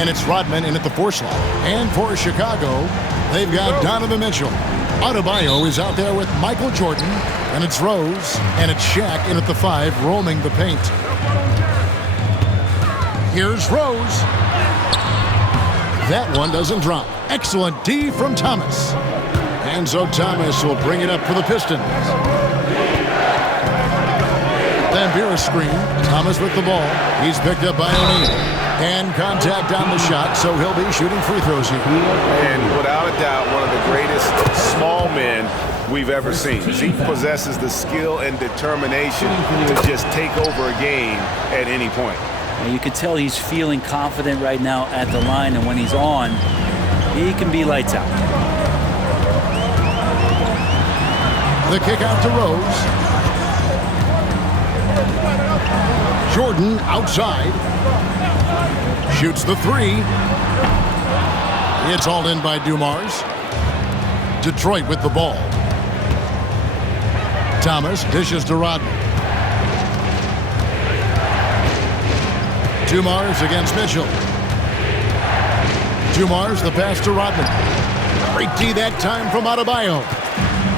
And it's Rodman in at the 4 slot. And for Chicago, they've got Donovan Mitchell. Adebayo is out there with Michael Jordan. And it's Rose. And it's Shaq in at the 5, roaming the paint. Here's Rose. That one doesn't drop. Excellent D from Thomas. And so Thomas will bring it up for the Pistons. Lambert screen. Thomas with the ball. He's picked up by O'Neal. And contact on the shot, so he'll be shooting free throws here. And without a doubt, one of the greatest small men we've ever seen. He possesses the skill and determination to just take over a game at any point. And you can tell he's feeling confident right now at the line, and when he's on, he can be lights out. The kick out to Rose. Jordan outside. Shoots the 3. It's hauled in by Dumars. Detroit with the ball. Thomas dishes to Rodman. Dumars against Mitchell. Dumars the pass to Rodman. Great D that time from Adebayo.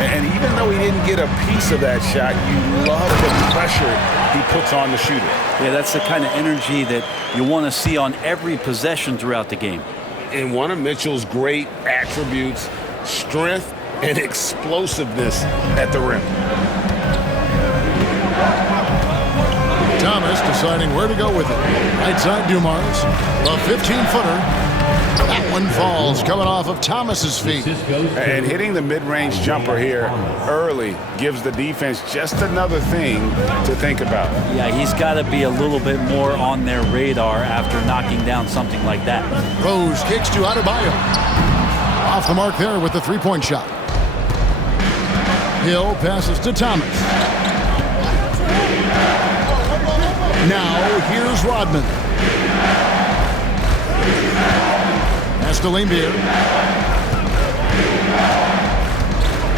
And even though he didn't get a piece of that shot, you love the pressure he puts on the shooter. Yeah, that's the kind of energy that you want to see on every possession throughout the game. And one of Mitchell's great attributes, strength and explosiveness at the rim. Thomas deciding where to go with it. Right side Dumars. A 15-footer. That one falls coming off of Thomas's feet. And hitting the mid-range jumper here early gives the defense just another thing to think about. Yeah, he's got to be a little bit more on their radar after knocking down something like that. Rose kicks to Adebayo. Off the mark there with the 3-point shot. Hill passes to Thomas. Now here's Rodman. Pass to Lambert.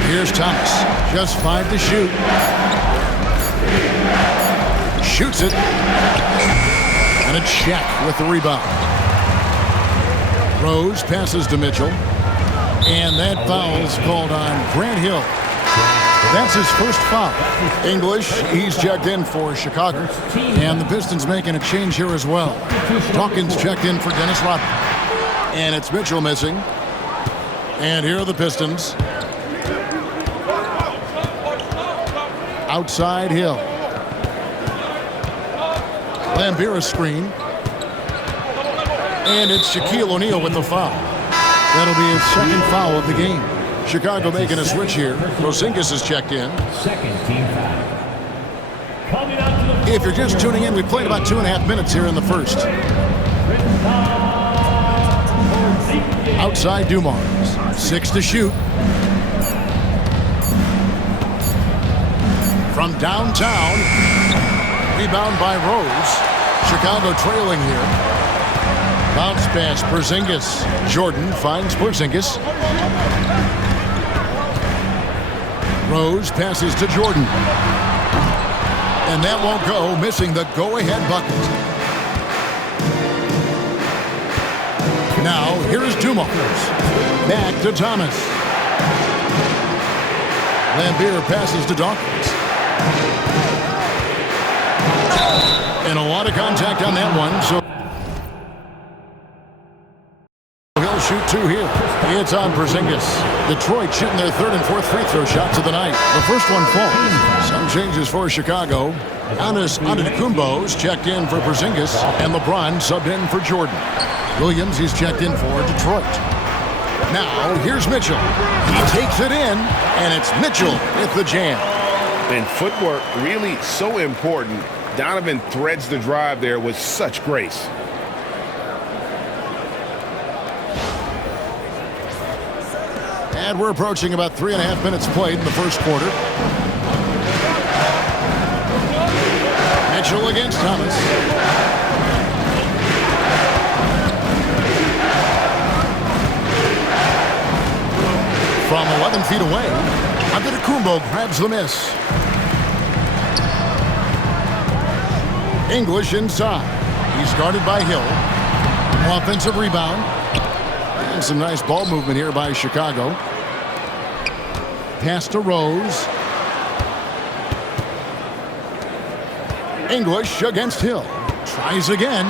Here's Thomas. Just 5 to shoot. Shoots it. And it's Shaq with the rebound. Rose passes to Mitchell. And that foul's called on Grant Hill. That's his first foul. English, he's checked in for Chicago. And the Pistons making a change here as well. Dawkins checked in for Dennis Rodman. And it's Mitchell missing. And here are the Pistons. Outside Hill. Lambert screen. And it's Shaquille O'Neal with the foul. That'll be his second foul of the game. Chicago making a switch here. Porzingis is checked in. Second team foul. If you're just tuning in, we played about 2.5 minutes here in the first. Outside Dumars. 6 to shoot. From downtown. Rebound by Rose. Chicago trailing here. Bounce pass, Porzingis. Jordan finds Porzingis. Rose passes to Jordan. And that won't go, missing the go-ahead bucket. Now, here's Dumars. Back to Thomas. Lambert passes to Dawkins. And a lot of contact on that one, so he'll shoot 2 here. It's on Porzingis. Detroit shooting their 3rd and 4th free throw shots of the night. The first one falls. Some changes for Chicago. Giannis Antetokounmpo's checked in for Porzingis, and LeBron subbed in for Jordan. Williams, he's checked in for Detroit. Now, here's Mitchell. He takes it in, and it's Mitchell with the jam. And footwork really so important. Donovan threads the drive there with such grace. And we're approaching about 3.5 minutes played in the first quarter. Mitchell against Thomas. From 11 feet away, Antetokounmpo grabs the miss. English inside. He's guarded by Hill. Offensive rebound. And some nice ball movement here by Chicago. Pass to Rose. English against Hill. Tries again.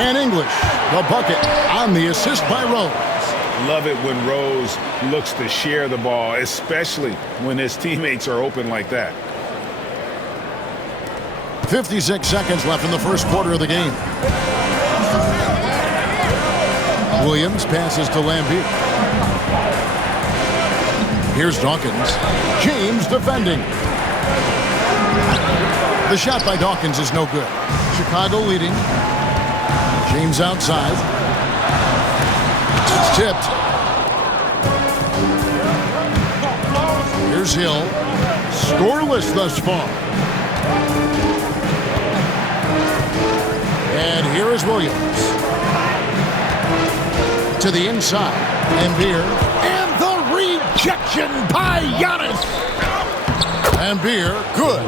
And English, the bucket on the assist by Rose. Love it when Rose looks to share the ball, especially when his teammates are open like that. 56 seconds left in the first quarter of the game. Williams passes to Lambeer. Here's Dawkins. James defending. The shot by Dawkins is no good. Chicago leading. James outside. It's tipped. Here's Hill. Scoreless thus far. And here is Williams. To the inside. Lambeer. And the rejection by Giannis. Lambeer, good.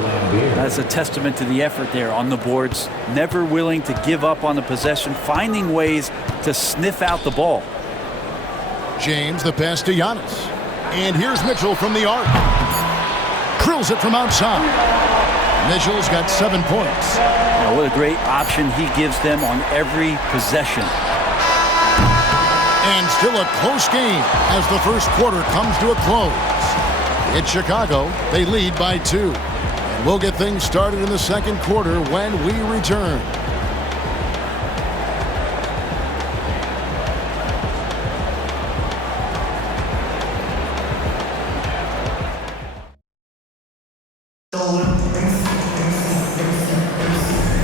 That's a testament to the effort there on the boards. Never willing to give up on the possession, finding ways to sniff out the ball. James, the pass to Giannis. And here's Mitchell from the arc. Drills it from outside. Mitchell's got 7 points. What a great option he gives them on every possession. And still a close game as the first quarter comes to a close. It's Chicago. They lead by 2. And we'll get things started in the second quarter when we return.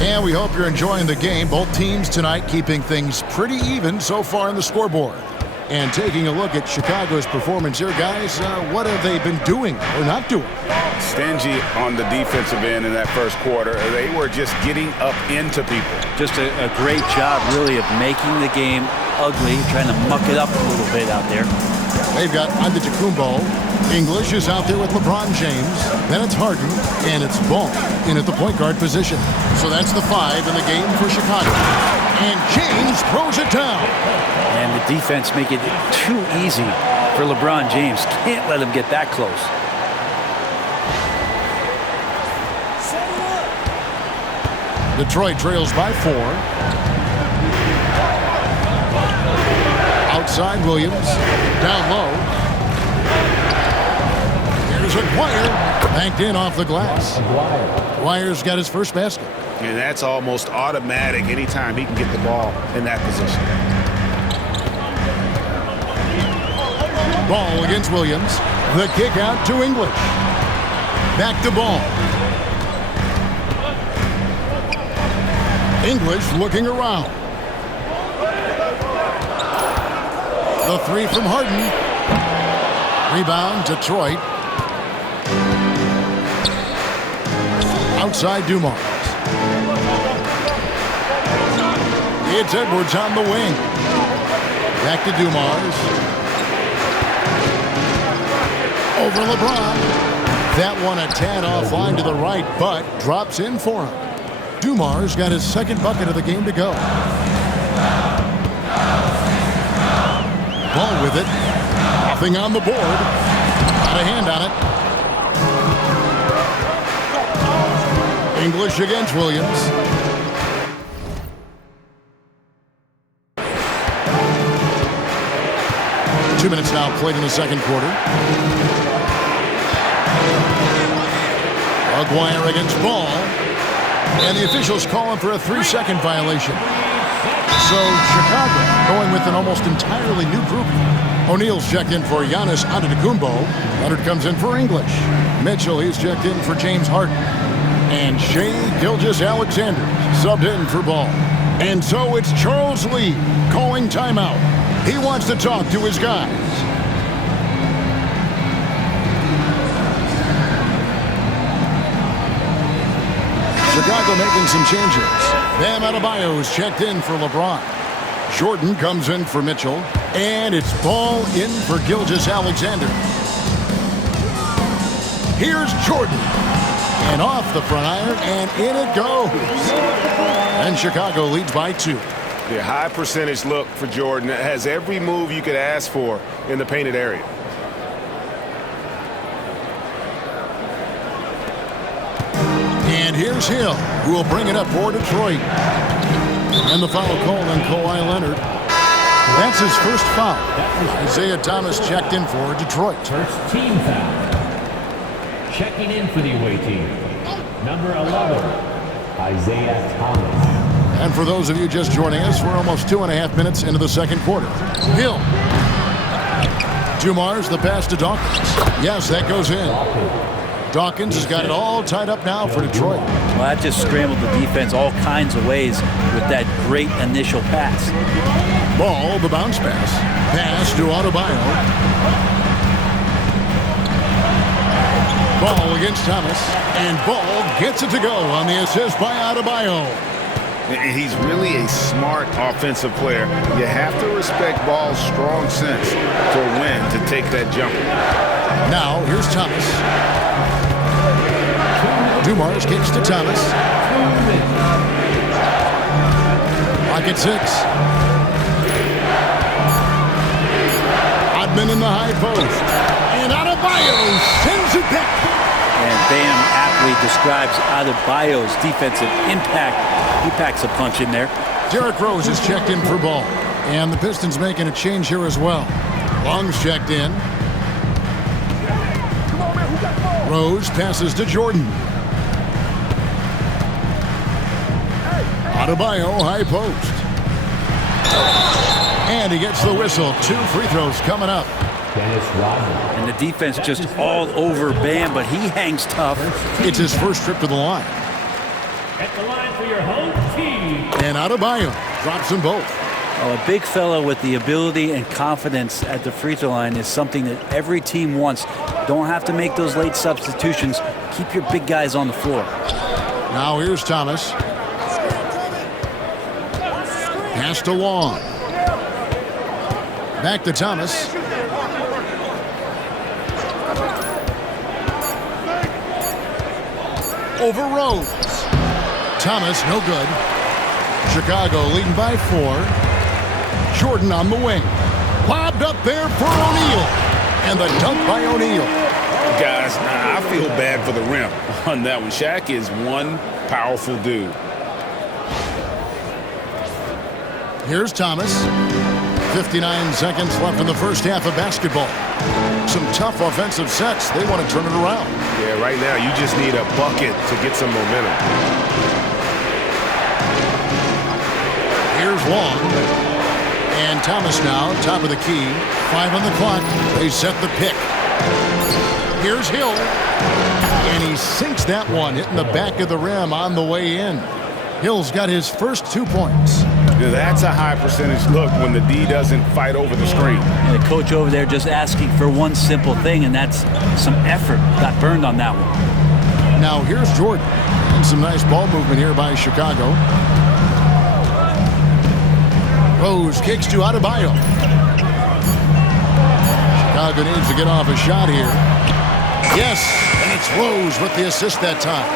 And we hope you're enjoying the game. Both teams tonight keeping things pretty even so far in the scoreboard. And taking a look at Chicago's performance here, guys, what have they been doing or not doing? Stingy on the defensive end in that first quarter. They were just getting up into people. Just a great job, really, of making the game ugly, trying to muck it up a little bit out there. They've got Antetokounmpo. English is out there with LeBron James. Then it's Harden, and it's Ball in at the point guard position. So that's the 5 in the game for Chicago. And James throws it down. And the defense make it too easy for LeBron James. Can't let him get that close. Detroit trails by 4. Outside Williams. Down low. Here's Aguirre. Banked in off the glass. Aguirre's got his first basket. And that's almost automatic anytime he can get the ball in that position. Ball against Williams. The kick out to English. Back to Ball. English looking around. The 3 from Harden. Rebound, Detroit. Outside Dumars. It's Edwards on the wing. Back to Dumars. Over LeBron. That one a tad offline to the right, but drops in for him. Dumars got his second bucket of the game to go. Ball with it. Nothing on the board. Got a hand on it. English against Williams. Two minutes now played in the second quarter. Aguirre against Ball. And the officials calling for a 3-second violation. So Chicago going with an almost entirely new group. O'Neal's checked in for Giannis Antetokounmpo. Leonard comes in for English. Mitchell, he's checked in for James Harden. And Shai Gilgeous-Alexander subbed in for Ball. And so it's Charles Lee calling timeout. He wants to talk to his guys. Chicago making some changes. Bam Adebayo's checked in for LeBron. Jordan comes in for Mitchell. And it's Ball in for Gilgeous-Alexander. Here's Jordan. And off the front iron, and in it goes. And Chicago leads by 2. The high percentage look for Jordan has every move you could ask for in the painted area. And here's Hill, who will bring it up for Detroit. And the foul called on Kawhi Leonard. That's his first foul. Isaiah Thomas checked in for Detroit. First team foul. Checking in for the away team, number 11, Isaiah Thomas. And for those of you just joining us, we're almost 2.5 minutes into the second quarter. Hill. Dumars, the pass to Dawkins. Yes, that goes in. Dawkins has got it all tied up now for Detroit. Well, that just scrambled the defense all kinds of ways with that great initial pass. Ball, the bounce pass. Pass to Adebayo. Ball against Thomas. And Ball gets it to go on the assist by Adebayo. He's really a smart offensive player. You have to respect Ball's strong sense for when to take that jumper. Now, here's Thomas. Dumars kicks to Thomas. Lock at 6. Odman in the high post. And Adebayo sends it back. And Bam aptly describes Adebayo's defensive impact. He packs a punch in there. Derrick Rose is checked in for Ball. And the Pistons making a change here as well. Long's checked in. Rose passes to Jordan. Adebayo, high post. And he gets the whistle. 2 free throws coming up. And the defense just all over Bam, but he hangs tough. It's his first trip to the line. At the line for your home team. And Adebayo drops them both. Well, a big fellow with the ability and confidence at the free throw line is something that every team wants. Don't have to make those late substitutions. Keep your big guys on the floor. Now here's Thomas. Pass to Long. Back to Thomas. Over Rose. Thomas, no good. Chicago leading by 4. Jordan on the wing. Lobbed up there for O'Neal. And the dunk by O'Neal. Guys, I feel bad for the rim on that one. Shaq is one powerful dude. Here's Thomas. 59 seconds left in the first half of basketball. Some tough offensive sets. They want to turn it around. Yeah, right now you just need a bucket to get some momentum. Here's Long. And Thomas now, top of the key. 5 on the clock. They set the pick. Here's Hill. And he sinks that one, hitting the back of the rim on the way in. Hill's got his first 2 points. That's a high percentage look when the D doesn't fight over the screen. And the coach over there just asking for one simple thing, and that's some effort. Got burned on that one. Now here's Jordan. And some nice ball movement here by Chicago. Rose kicks to Adebayo. Chicago needs to get off a shot here. Yes, and it's Rose with the assist that time.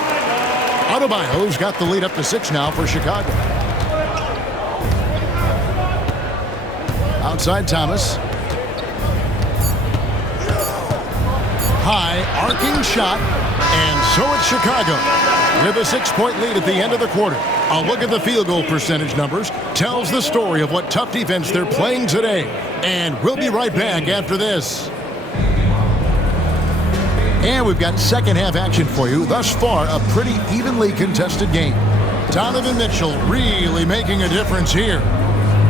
Adebayo's got the lead up to 6 now for Chicago. Outside Thomas. High arcing shot, and so it's Chicago with a 6-point lead at the end of the quarter. A look at the field goal percentage numbers tells the story of what tough defense they're playing today. And we'll be right back after this. And we've got second half action for you. Thus far, a pretty evenly contested game. Donovan Mitchell really making a difference here.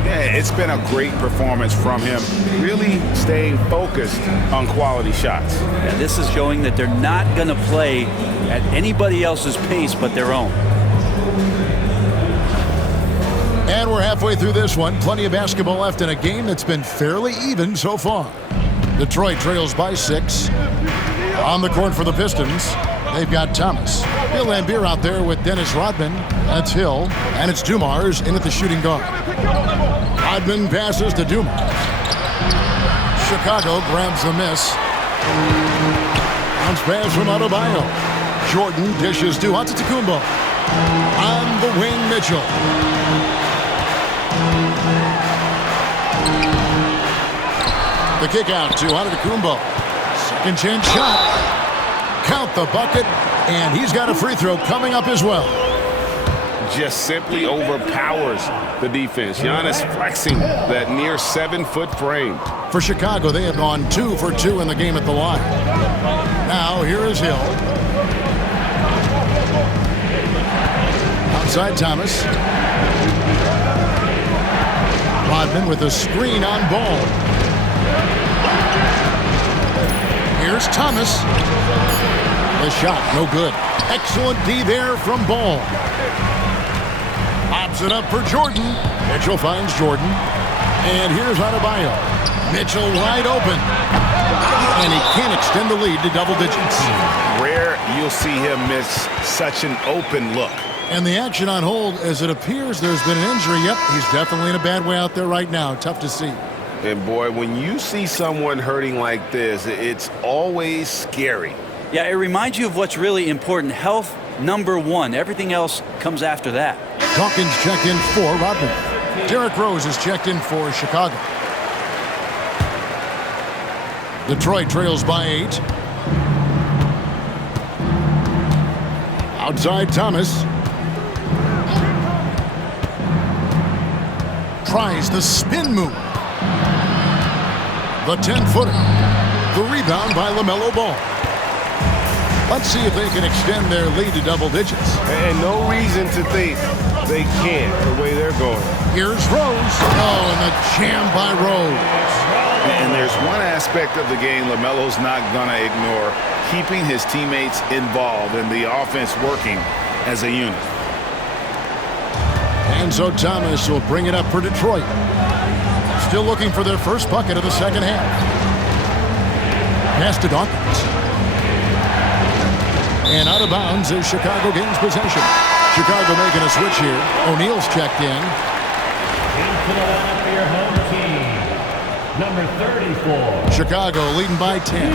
Yeah, it's been a great performance from him, really staying focused on quality shots. Yeah, this is showing that they're not going to play at anybody else's pace but their own. And we're halfway through this one. Plenty of basketball left in a game that's been fairly even so far. Detroit trails by 6. On the court for the Pistons, they've got Thomas. Bill Laimbeer out there with Dennis Rodman. That's Hill. And it's Dumars in at the shooting guard. Rodman passes to Dumars. Chicago grabs the miss. Bounce pass from Adebayo. Jordan dishes to Antetokounmpo. On the wing, Mitchell. The kick out to Antetokounmpo. Second chance shot. Count the bucket, and he's got a free throw coming up as well. Just simply overpowers the defense. Giannis flexing that near 7-foot frame. For Chicago, they have gone 2 for 2 in the game at the line. Now, here is Hill. Outside Thomas. Rodman with a screen on Ball. Here's Thomas. The shot, no good. Excellent D there from Ball. Pops it up for Jordan. Mitchell finds Jordan. And here's Adebayo. Mitchell wide open. And he can't extend the lead to double digits. Rare you'll see him miss such an open look. And the action on hold as it appears there's been an injury. Yep, he's definitely in a bad way out there right now. Tough to see. And boy, when you see someone hurting like this, it's always scary. Yeah, it reminds you of what's really important. Health, number one. Everything else comes after that. Dawkins checked in for Rodman. Derrick Rose is checked in for Chicago. Detroit trails by 8. Outside Thomas. Tries the spin move. The 10-footer. The rebound by LaMelo Ball. Let's see if they can extend their lead to double digits. And no reason to think they can't the way they're going. Here's Rose. Oh, and the jam by Rose. And there's one aspect of the game LaMelo's not going to ignore, keeping his teammates involved and the offense working as a unit. And so Thomas will bring it up for Detroit. Still looking for their first bucket of the second half. Pass to Dawkins. And out of bounds as Chicago gains possession. Chicago making a switch here. O'Neal's checked in. Into the line for your home team, number 34. Chicago leading by 10.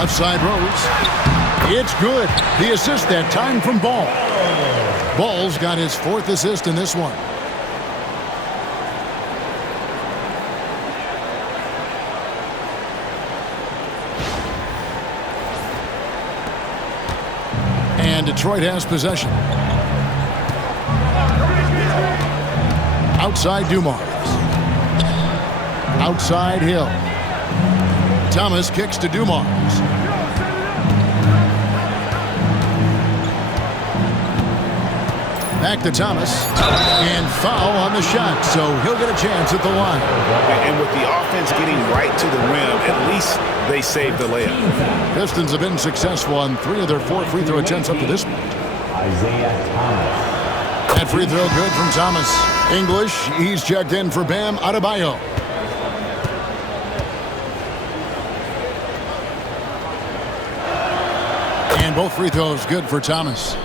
Outside Rose. It's good. The assist that time from Ball. Ball's got his 4th assist in this one. And Detroit has possession. Outside Dumars. Outside Hill. Thomas kicks to Dumars. Back to Thomas. And foul on the shot, so he'll get a chance at the line. And with the offense getting right to the rim, at least they saved the layup. Pistons have been successful on 3 of their 4 free throw attempts up to this point. Isaiah Thomas. That free throw good from Thomas. English, he's checked in for Bam Adebayo. And both free throws good for Thomas.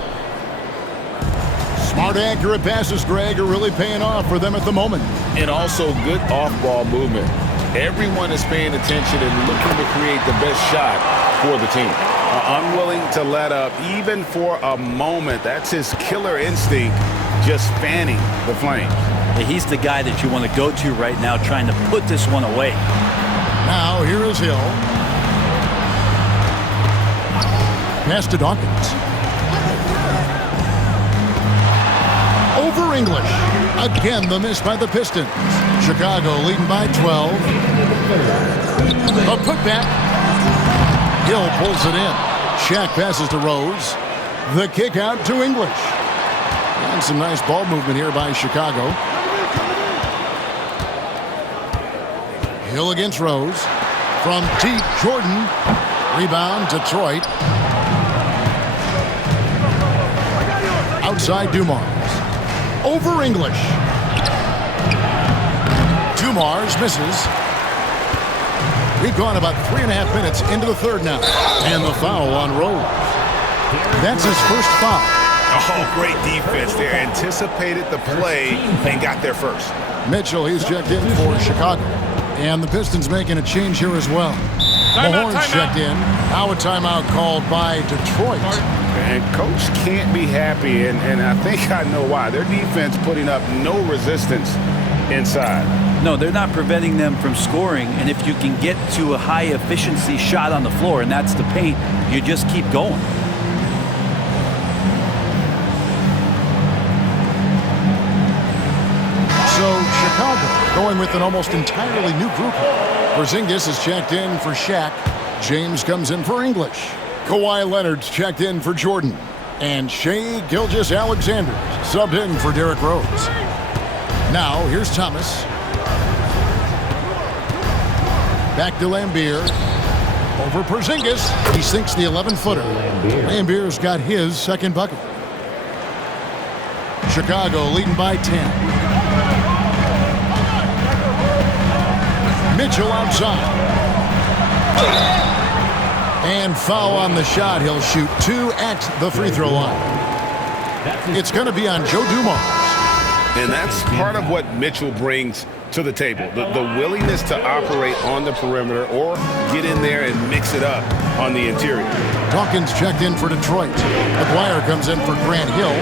Smart, accurate passes, Greg, are really paying off for them at the moment. And also good off-ball movement. Everyone is paying attention and looking to create the best shot for the team. Unwilling to let up even for a moment. That's his killer instinct, just fanning the flames. He's the guy that you want to go to right now, trying to put this one away. Now here is Hill. Pass to Dawkins. Over English. Again, the miss by the Pistons. Chicago leading by 12. A putback. Hill pulls it in. Shaq passes to Rose. The kick out to English. And some nice ball movement here by Chicago. Hill against Rose. From deep, Jordan. Rebound, Detroit. Outside Dumars. Over English. Dumars misses. We've gone about 3.5 minutes into the third now. And the foul on Rose. That's his first foul. Oh, great defense there. Anticipated the play and got there first. Mitchell, he's checked in for Chicago. And the Pistons making a change here as well. Mahorn's checked in. Now a timeout called by Detroit. And coach can't be happy, and I think I know why. Their defense putting up no resistance inside. No, they're not preventing them from scoring, and if you can get to a high-efficiency shot on the floor, and that's the paint, you just keep going. So Chicago going with an almost entirely new group. Porzingis is checked in for Shaq. James comes in for English. Kawhi Leonard's checked in for Jordan. And Shai Gilgeous-Alexander subbed in for Derrick Rose. Now, here's Thomas. Back to Lambeer. Over Porzingis. He sinks the 11-footer. Lambier's got his second bucket. Chicago leading by 10. Mitchell outside. And foul on the shot. He'll shoot 2 at the free throw line. It's going to be on Joe Dumars. And that's part of what Mitchell brings to the table. The willingness to operate on the perimeter or get in there and mix it up on the interior. Dawkins checked in for Detroit. McGuire comes in for Grant Hill.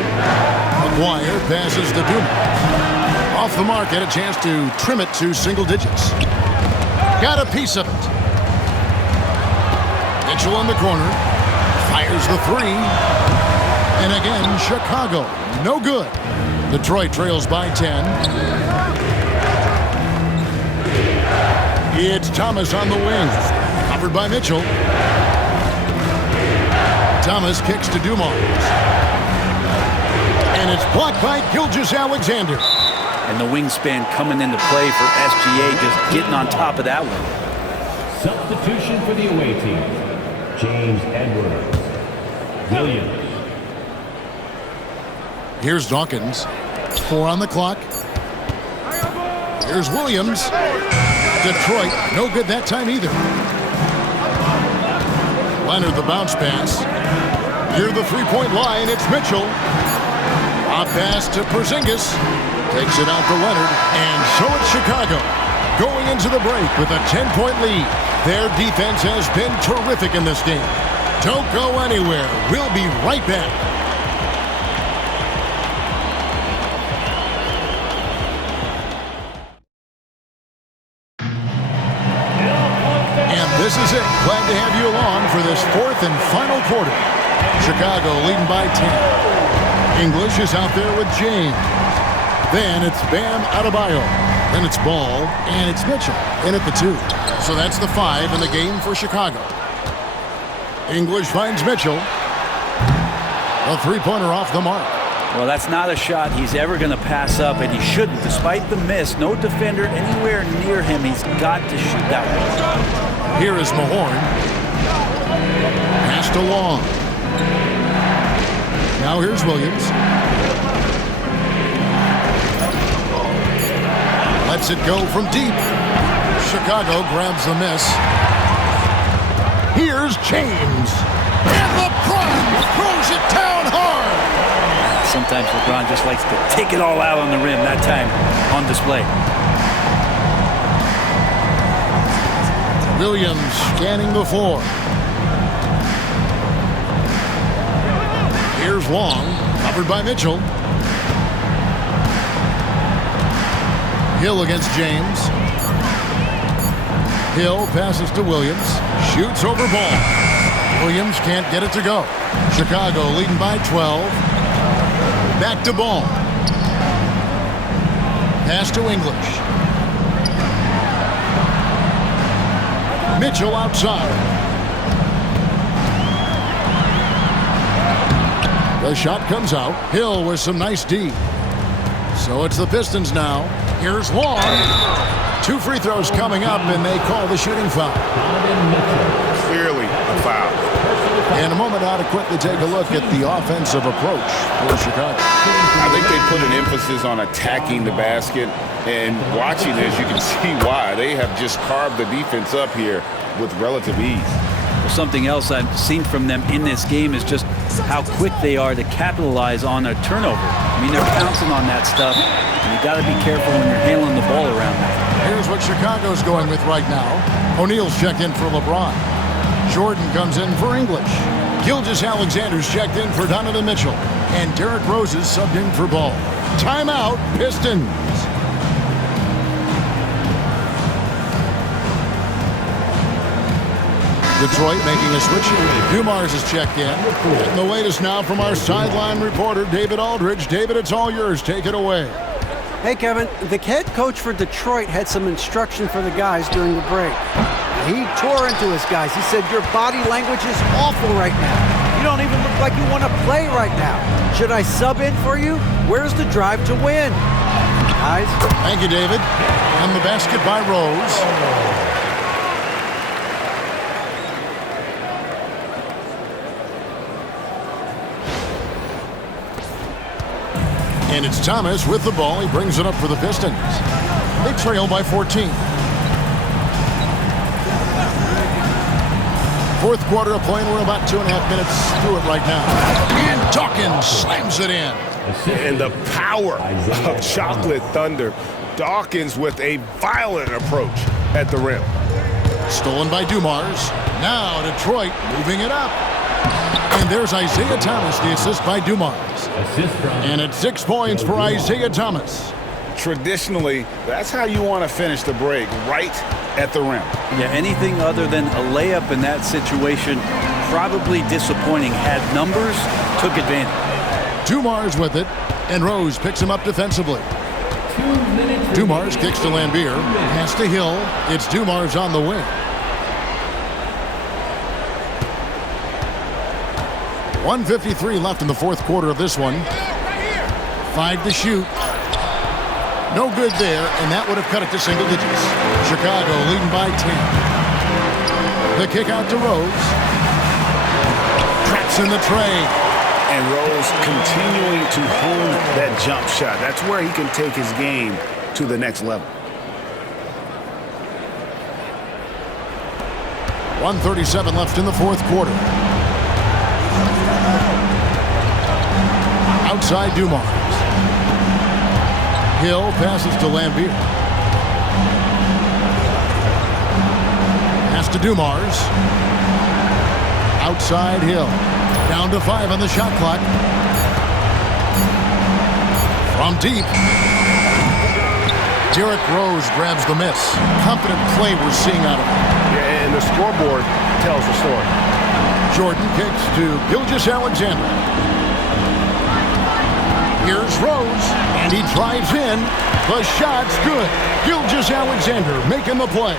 McGuire passes to Dumars. Off the mark, had a chance to trim it to single digits. Got a piece of it. Mitchell in the corner. Fires the 3. And again, Chicago. No good. Detroit trails by 10. It's Thomas on the wing. Covered by Mitchell. Thomas kicks to Dumars. And it's blocked by Gilgeous-Alexander. And the wingspan coming into play for SGA, just getting on top of that one. Substitution for the away team. James Edwards. Williams. Here's Dawkins. 4 on the clock. Here's Williams. Detroit, no good that time either. Leonard the bounce pass. Near the three-point line, it's Mitchell. A pass to Porzingis. Takes it out to Leonard. And so it's Chicago. Going into the break with a 10-point lead. Their defense has been terrific in this game. Don't go anywhere. We'll be right back. This is it. Glad to have you along for this 4th and final quarter. Chicago leading by 10. English is out there with James. Then it's Bam Adebayo. Then it's Ball, and it's Mitchell in at the 2. So that's the 5 in the game for Chicago. English finds Mitchell. A three-pointer off the mark. Well, that's not a shot he's ever going to pass up, and he shouldn't. Despite the miss, no defender anywhere near him. He's got to shoot that one. Here is Mahorn. Pass to Long. Now here's Williams. Lets it go from deep. Chicago grabs the miss. Here's James. And LeBron throws it down hard. Sometimes LeBron just likes to take it all out on the rim. That time on display. Williams scanning the floor. Here's Long, covered by Mitchell. Hill against James. Hill passes to Williams. Shoots over Ball. Williams can't get it to go. Chicago leading by 12. Back to Ball. Pass to English. Mitchell outside. The shot comes out. Hill with some nice D. So it's the Pistons now. Here's Long. 2 free throws coming up, and they call the shooting foul. Clearly a foul. In a moment, now to quickly take a look at the offensive approach for Chicago. I think they put an emphasis on attacking the basket, and watching this, you can see why. They have just carved the defense up here with relative ease. Well, something else I've seen from them in this game is just how quick they are to capitalize on a turnover. I mean, they're pouncing on that stuff, and you got to be careful when you're handling the ball around that. Here's what Chicago's going with right now. O'Neal's checked in for LeBron. Jordan comes in for English. Gilgeous-Alexander's checked in for Donovan Mitchell. And Derrick Rose is subbed in for Ball. Timeout, Pistons. Detroit making a switch. Dumars is checked in. And the latest now from our sideline reporter, David Aldridge. David, it's all yours. Take it away. Hey, Kevin, the head coach for Detroit had some instruction for the guys during the break. He tore into his guys. He said, your body language is awful right now. You don't even look like you want to play right now. Should I sub in for you? Where's the drive to win? Guys? Thank you, David. And the basket by Rose. And it's Thomas with the ball. He brings it up for the Pistons. They trail by 14. Fourth quarter of play, and we're about 2.5 minutes through it right now. And Dawkins slams it in. And the power of Chocolate Thunder. Dawkins with a violent approach at the rim. Stolen by Dumars. Now Detroit moving it up. And there's Isaiah Thomas, the assist by Dumars. And it's 6 points for Isaiah Thomas. Traditionally, that's how you want to finish the break, right at the rim. Yeah, anything other than a layup in that situation, probably disappointing. Had numbers, took advantage. Dumars with it, and Rose picks him up defensively. Dumars kicks to Lambier, pass to Hill. It's Dumars on the wing. 1:53 left in the fourth quarter of this one. 5 to shoot. No good there, and that would have cut it to single digits. Chicago leading by 10. The kick out to Rose. Traps in the tray. And Rose continuing to hone that jump shot. That's where he can take his game to the next level. 1:37 left in the fourth quarter. Outside Dumars. Hill passes to Lambier. Pass to Dumars. Outside Hill. Down to 5 on the shot clock. From deep. Derrick Rose grabs the miss. Confident play we're seeing out of him. Yeah, and the scoreboard tells the story. Jordan kicks to Gilgeous-Alexander. Here's Rose, and he drives in. The shot's good. Gilgeous-Alexander making the play.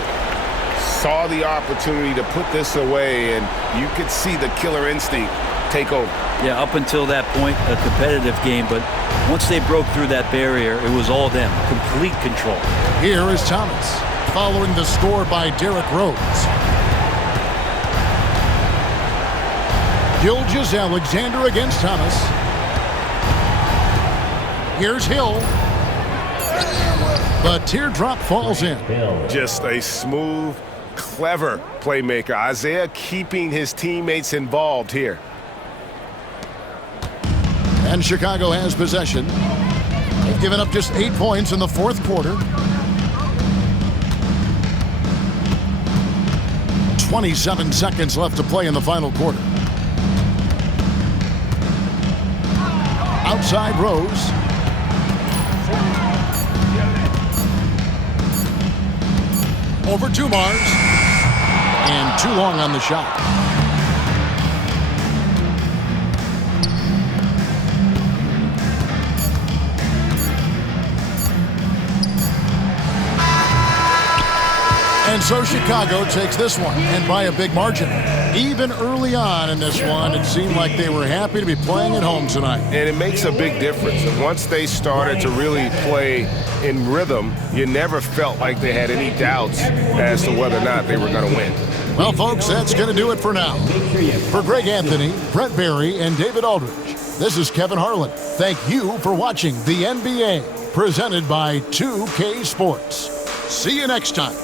Saw the opportunity to put this away, and you could see the killer instinct take over. Yeah, up until that point, a competitive game, but once they broke through that barrier, it was all them. Complete control. Here is Thomas, following the score by Derrick Rose. Gilgeous-Alexander against Thomas. Here's Hill. The teardrop falls in. Just a smooth, clever playmaker. Isaiah keeping his teammates involved here. And Chicago has possession. They've given up just 8 points in the fourth quarter. 27 seconds left to play in the final quarter. Outside Rose. Over Dumars. And too long on the shot. And so Chicago takes this one, and by a big margin. Even early on in this one, it seemed like they were happy to be playing at home tonight. And it makes a big difference. Once they started to really play in rhythm, you never felt like they had any doubts as to whether or not they were going to win. Well, folks, that's going to do it for now. For Greg Anthony, Brett Barry, and David Aldridge, this is Kevin Harlan. Thank you for watching the NBA, presented by 2K Sports. See you next time.